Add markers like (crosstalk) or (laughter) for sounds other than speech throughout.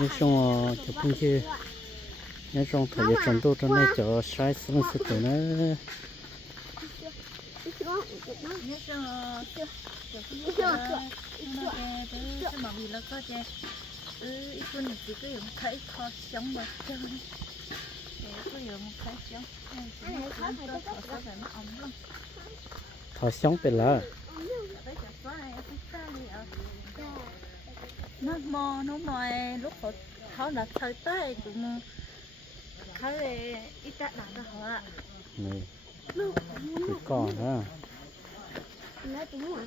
nhưng xong chụp cũng chưa nhưng xong thời gian trồng tô trong này cho sai xong sự tự nó nhất là chưa chưa chưa nó cái cái mà vì là có cái ừ ít con chỉ có dùng thấy khó sống bật chơi để có dùng thấy sống này khó phải có có phải nó ống lắm thọ sống về là phải chặt phá này không sao đi ở nó mò nó mò lúc họ họ đặt thời tới cũng thấy ít đã đặt cho họ ạ này cái cỏ đó Hello, tiếng à?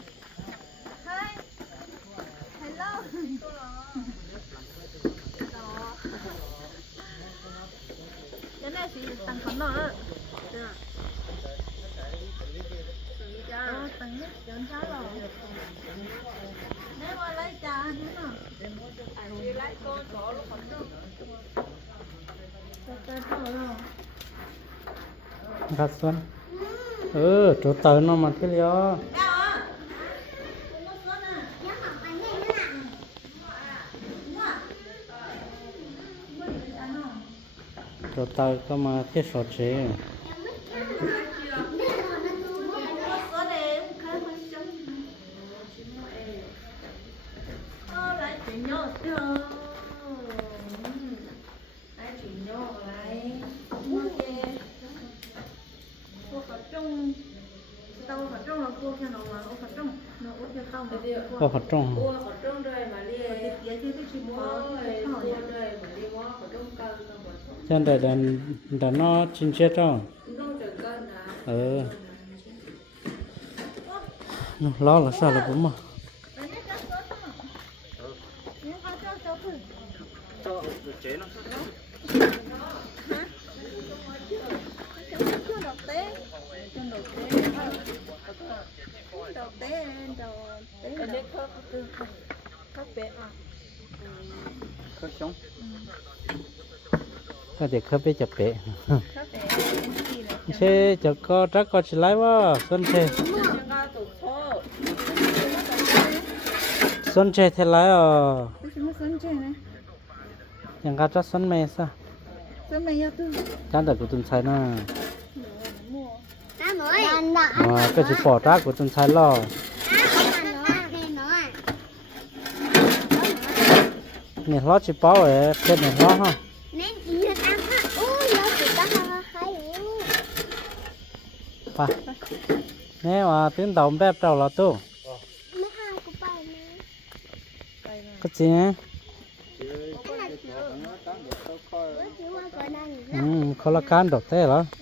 Hi. Hello. cái này thì tăng khẩn rồi đó. Ờ, tăng nhất chọn trái rồi. Nếu mà lấy trà thế nào? lấy con có lúc còn đâu. Trà có hạt trong mua khẩu trung rồi mà đi trung chân để đàn đàn nó chín chết trong à ừ. Nó lo là sao là cũng mà. Chế nó stand on, stand on. Cái khớp cứ không, khớp เด็กเขาไปจับเป๊ะเชจะก็จักก็ชิไลว่าส้นเชส้นเช่เทไลอะยังก็จักส้นเมย์ซะส้นเมย์ยังตุนจันแต่กูตุนใช่น่ะ เราตู้ก็จริงนะอืมคนละการดอกเต้เหรอ อืมเป็นหมูเค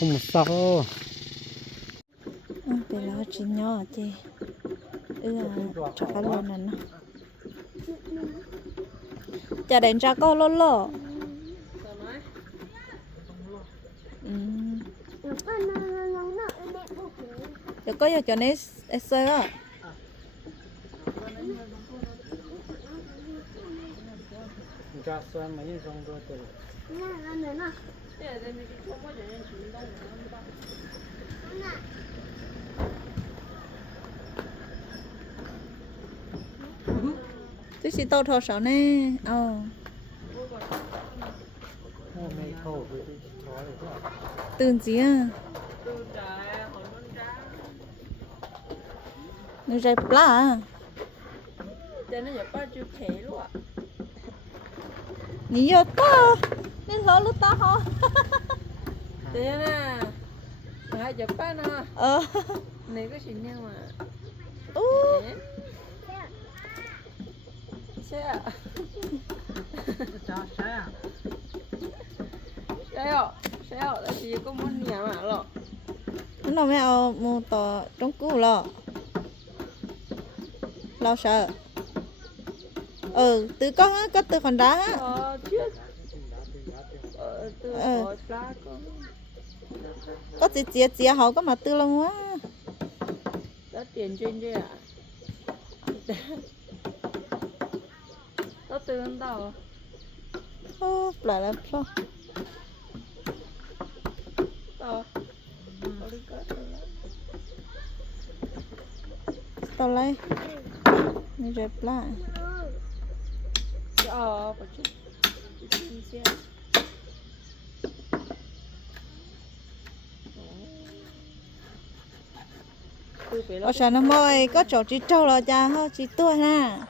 có một sao để nó chỉ nhỏ thì ừ cho cái lon này nó chả đánh ra có lon lọ ừ để có giờ cho nên sơ á ra xoan mà những dòng đua từ tôi chỉ tao thọ sáu nè ờ ô mày khâu với cái chó này thôi ตื่น gì à từ trái hồi luôn trái nó dạy plá à cho nó giờ ba chưa khế luôn ạ ní giờ ta nên lo lúc ta hả (laughs) thế nè. Hai giờ ba nè ờ. Này có chuyện nhau mà. Ô Thế. xe chả sai à xe ạ. Xe ạ là chỉ có muốn nhà mà lọ. Nó mới ao mua tờ trong cũ lọ? Lo sợ ừ từ con á có từ còn đá á. Ờ, ờ. Ừ. có. Chị chị chị họ có mà tư luôn quá. Đó tiền chuyên chứ à đó tư lông đâu ô lại là pro. Tao tao lấy. Mình rệp lại. 哦，不是，不是这样。ở sàn nó mới có chỗ chỉ trâu là cha ho chỉ tua ha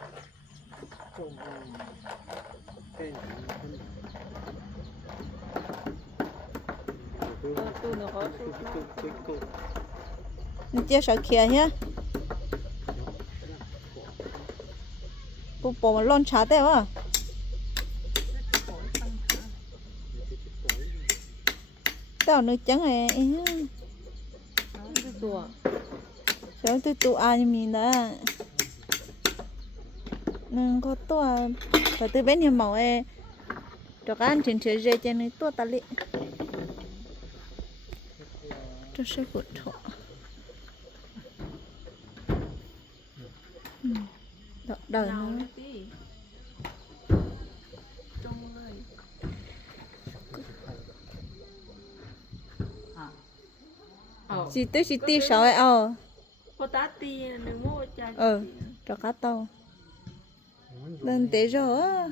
mình chưa sợ kia nhá bố bố mà lon chả thế mà tao nữ trắng này tua Rồi tôi tụ ai mình đã Nên có tụ Và tôi bên nhiều màu e. Cho các anh trên chơi dây cho nên tụ ta lị. Cho sẽ vụt thọ. Đời nó nào tí trong người ờ Chị tôi chỉ ti sợ ấy ờ. Có tá ti đừng mua cha Ừ. Cho cá tàu Lên tế rồi á.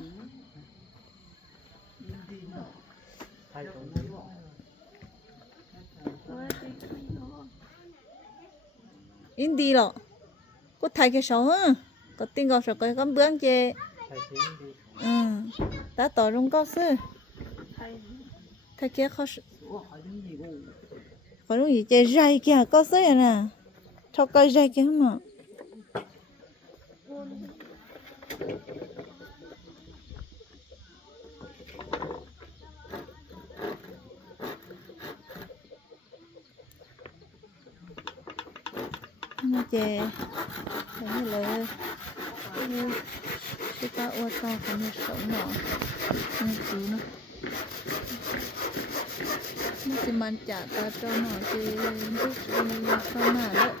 In đi lọ. Có thay cái sổ á. Có tin gọi sổ có con bướm chê. Ừ Ta tỏ rung có sư Thay kia khó phải lúc gì chơi rai kìa, có sức rồi nè. Cho coi rai kìa mà nó chè. Thế là cái ta ô ta phải như sống nhỏ. Như chú nó nó chỉ trả ta cho nó chỉ lúc sau nào đó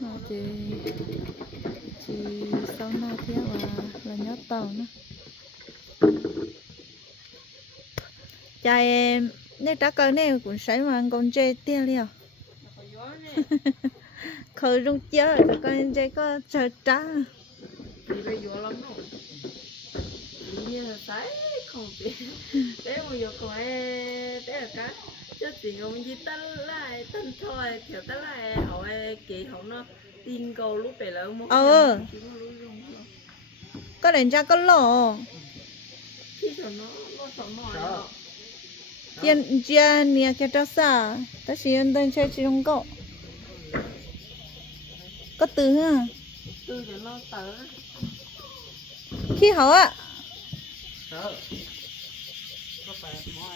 nó chỉ chỉ sau nào theo và là nhớ tàu nữa cha em nếu trả cờ này cũng sẽ mà con chê tiền liền khởi rung chơi rồi con chơi có chờ trả đi bây giờ lắm rồi đi nhiên là thấy không biết. (laughs) Thế mà giờ có ai thế là cái chứ tiền ông gì ta lại tên thôi kiểu ta lại hỏi kỳ họ nó tin cầu lúc về là một Ờ. chỉ có đến cha có lỗ. Khi cho nó nó sợ mỏi tiền chia nia cái đó sao ta chỉ ăn đơn chơi chỉ không có có từ ha? Từ cho nó tớ khi họ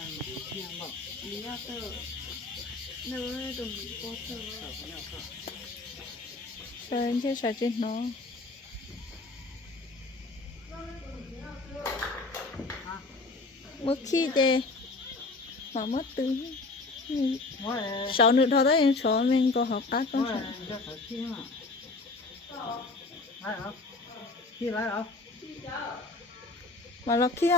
anh nó. Mất khi thế mà mất từ sáu nữa thôi đấy sáu mình có học các con mà lo kia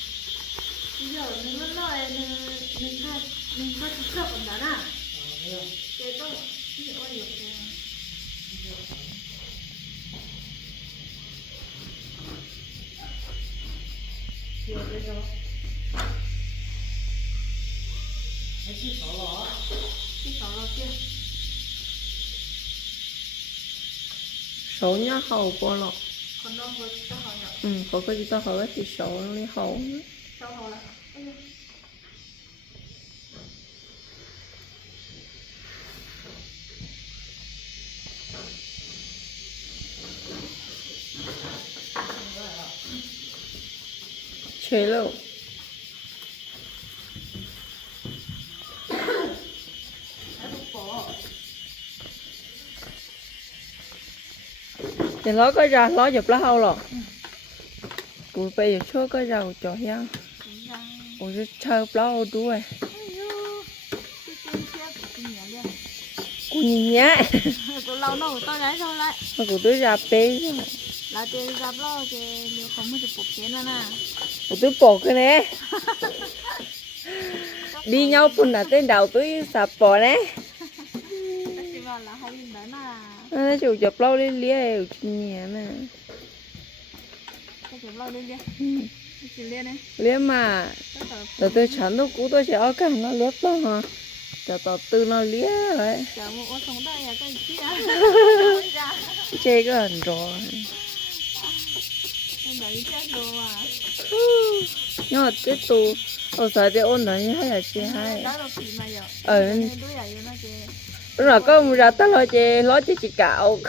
嗯，好，可以，都好，一起上，你好。Tao hỏi là chế lộ thì nó có ra nó dập lá hâu rồi cụ bây giờ chưa có ra của trò heo cụ sẽ chơi lá hâu đuôi cụ nhìn nhá Tụi lâu nó tao đấy thôi lại mà cụ tôi ra bê là chơi gặp lo chơi nếu không mới được phục kiến nữa nè cụ tôi bỏ cái này đi nhau phun là tên đầu tôi sạp bỏ đấy chỉ vào là không nhìn đấy mà nó chủ dập lâu đi lia nhẹ nè cái chuyện lo đi đi Ừ. đấy lia mà từ từ chán nó cũ tôi sẽ ở cả nó liếc đó hả cho tao tư nó lia rồi à cái chơi cái hình rồi đấy nhưng mà cái tù. Ở sao để ôn lại hay. là chơi hay ờ. Đúng là có một ra tới lo chơi lo chơi chỉ cạo.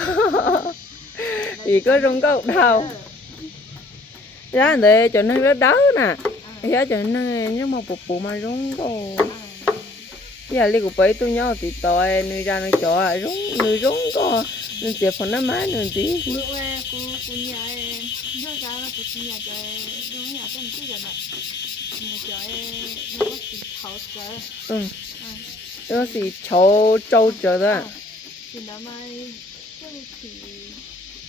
Vì có rung có đau ra để cho nó nó đỡ nè. Thì cho nó nhưng mà bụng bụng mà rung có giờ đi của bấy tôi nhau thì tội người ra nó cho rung người rung có. Nên tiệp phần nó má nữa tí. Cô cô cô nhớ là cô nhà chơi nó ừ. Đó là châu châu trở đó. Thì đó mà cái thì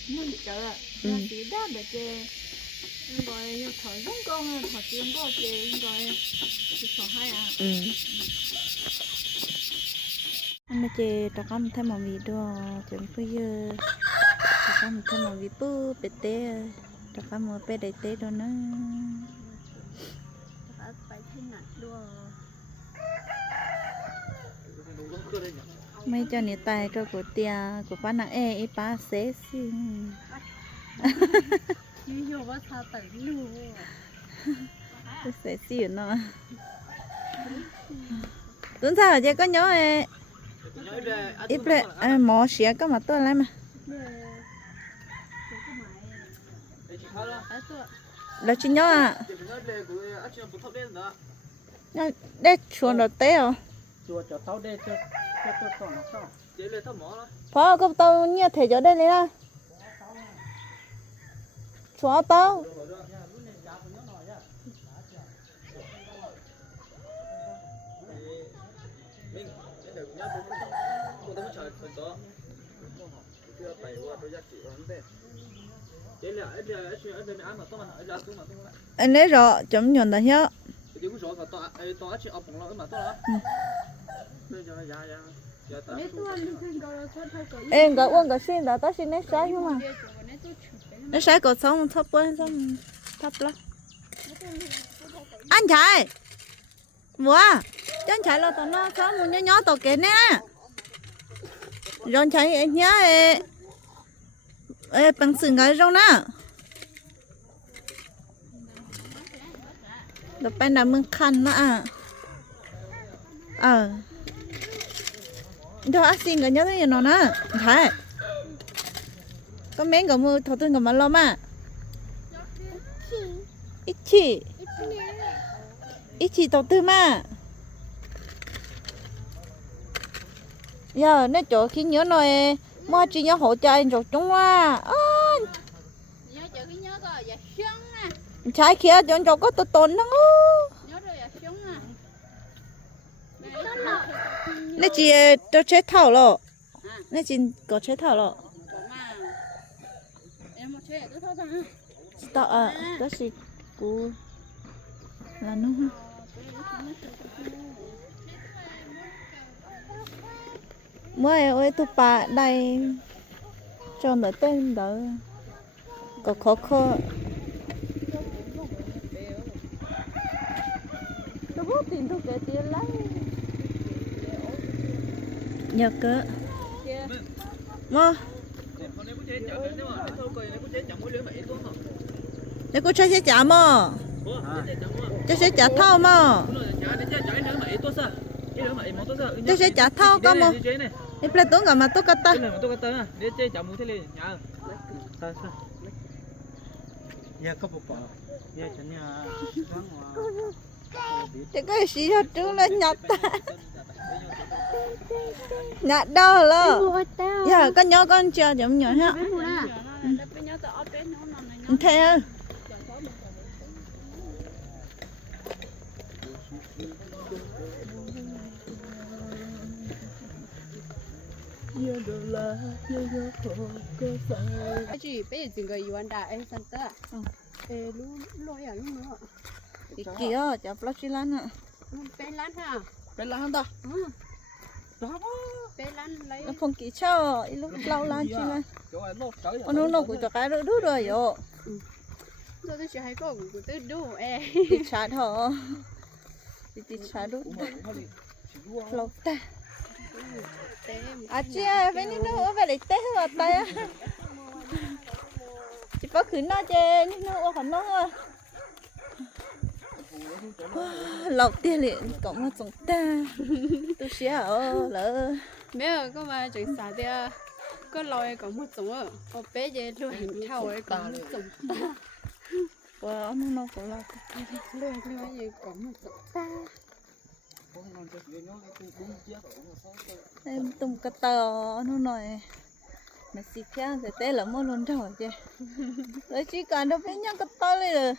muốn chờ nó chỉ đáp được gọi như thổi giống con thổi tiếng có cái gọi thì thổi hay à? Ừ. Anh mà chơi trò con thêm một video chuẩn bây giờ trò con thêm một video bể té trò con một bể đầy té đó nữa. Phải thế này đua mấy cho nè tài cho của tia của ba nàng e ý ba xế xin chứ vô quá sao tận luôn xế xin nó. Tuấn sao chứ có nhớ ít lệ. À, mỏ xía có mà tôi lại mà. Là chỉ nhớ à? Để chuồn đầu té à nó phó có tao nhớ thể cho đây là chúa tao anh lấy rõ chấm nhuận nhớ sao thay cái em gọi uống gọi xin đó tao xin lấy trái không? mà nó sẽ có sống thấp quá sống thấp lắm. Anh chạy mua chân chạy là tao nó có một nhớ nhớ tao kể nè rồi chạy anh nhớ ê ê, bằng sừng cái rong nè đập bên nào mưng khăn nữa à. Ờ. Đó xin cái nhớ thế nó nè chạy có mấy cái mua thầu tư cái mà lo mà. Ít chỉ ít chỉ đầu tư mà. Giờ nó chỗ khi nhớ nói mua chỉ nhớ hỗ trợ anh rồi chúng à dạ à. Trái kia chọn chỗ có tổ tồn đó nhớ rồi dạ sướng à. Nó chỉ cho chế thảo rồi nó chỉ có chế thảo rồi tôi tạo à đó là cú là nó mới ơi tụ bà đây cho nó tên đó có khó khó hút tiền đâu cái tiền lấy. Nhờ cỡ mơ để cô chơi xe chả mơ chơi xe chả thao mơ chơi xe chả thao có mơ đi plei tuấn cả mà tôi cắt ta. Giờ có bộ bỏ giờ chẳng nhà thì cái gì hết trơn lên nhặt ta (laughs) nhặt đâu lơ? Giờ con nhỏ con chờ chậm nhỏ ha. thế ơi cái gì? Bây giờ chừng cái yuan đại em san tơ ê lu lôi à lu nữa. Kia chả chi lan à bên lán ha bên lan ta bên lán lấy không kỹ cho lúc lâu lan chi lan con nó nó cũng cho cái đứa rồi yo tôi tôi chỉ hay có của tôi đủ ê thì trả thọ thì thì trả đủ lâu ta à chị ơi bên นี้ nó về lấy té vào tay chị bắt khử nó chơi nhưng nó còn nó (laughs) lọc tiền liền có một chúng ta. Tôi sẽ ở lỡ. Mẹ có mà chuyện đi có lòi có một chúng ở ở bé luôn thao ấy một chúng ta. Và ông nó cũng là có cái lòi lòi chúng ta. Em tung cái tờ nó nói mà xịt ra thì té là mua luôn rồi chứ rồi chỉ cần đâu phải nhau cái tờ này rồi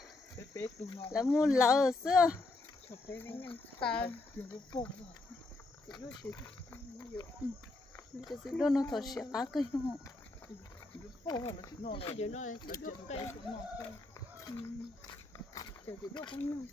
là mua lỡ xưa chụp bé với nhau ta chỉ lúc chỉ đâu nó thật sự á cái nó giờ nó chỉ lúc cái chỉ lúc không